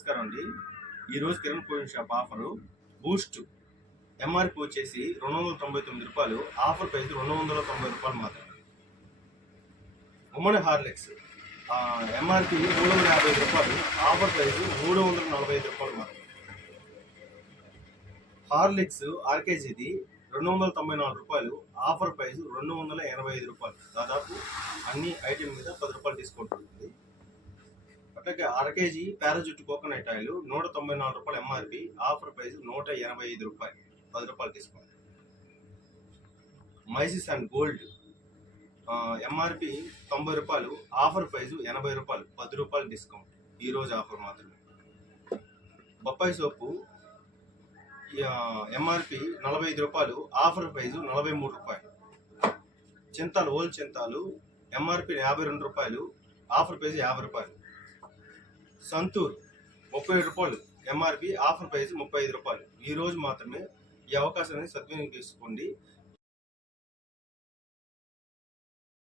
నమస్కారం అండి. ఈరోజు Kiran Coen shop offer Boost MRP వచ్చేసి రూ. 299, ఆఫర్ ప్రైస్ రూ. 290 మాత్రమే. ఉమ్మడి హార్లిక్స్ ఎంఆర్పి రూ. 355, ఆఫర్ ప్రైస్ రూ. 345 మాత్రమే. హార్లిక్స్ ఆర్కేజీది రూ. 294, ఆఫర్ ప్రైస్ రూ. 285. దాదాపు అన్ని ఐటెం మీద రూ. 10 డిస్కౌంట్ ఉంటుంది. అట్లాగే అరకేజీ పారాజూట్ కోకోనట్ ఆయిల్ రూ. 194 ఎంఆర్పి, ఆఫర్ ప్రైస్ రూ. 185, రూ. 10 discount. Mysis and gold MRP రూ. 90, ఆఫర్ ప్రైస్ రూ. 80, రూ. 10 డిస్కౌంట్. ఈరోజు ఆఫర్ మాత్రమే. బొప్పాయి సోపు ఎంఆర్పి రూ. 45, ఆఫర్ ప్రైస్ రూ. 43. చింతాలు ఓల్డ్ చింతాలు ఎంఆర్పి రూ. 52, ఆఫర్ ప్రైస్ రూ. 50. సంతూర్ రూ. 30 ఎంఆర్పి, ఆఫర్ ప్రైస్ రూ. 35. ఈ రోజు మాత్రమే ఈ అవకాశాన్ని సద్వినియోగం చేసుకోండి.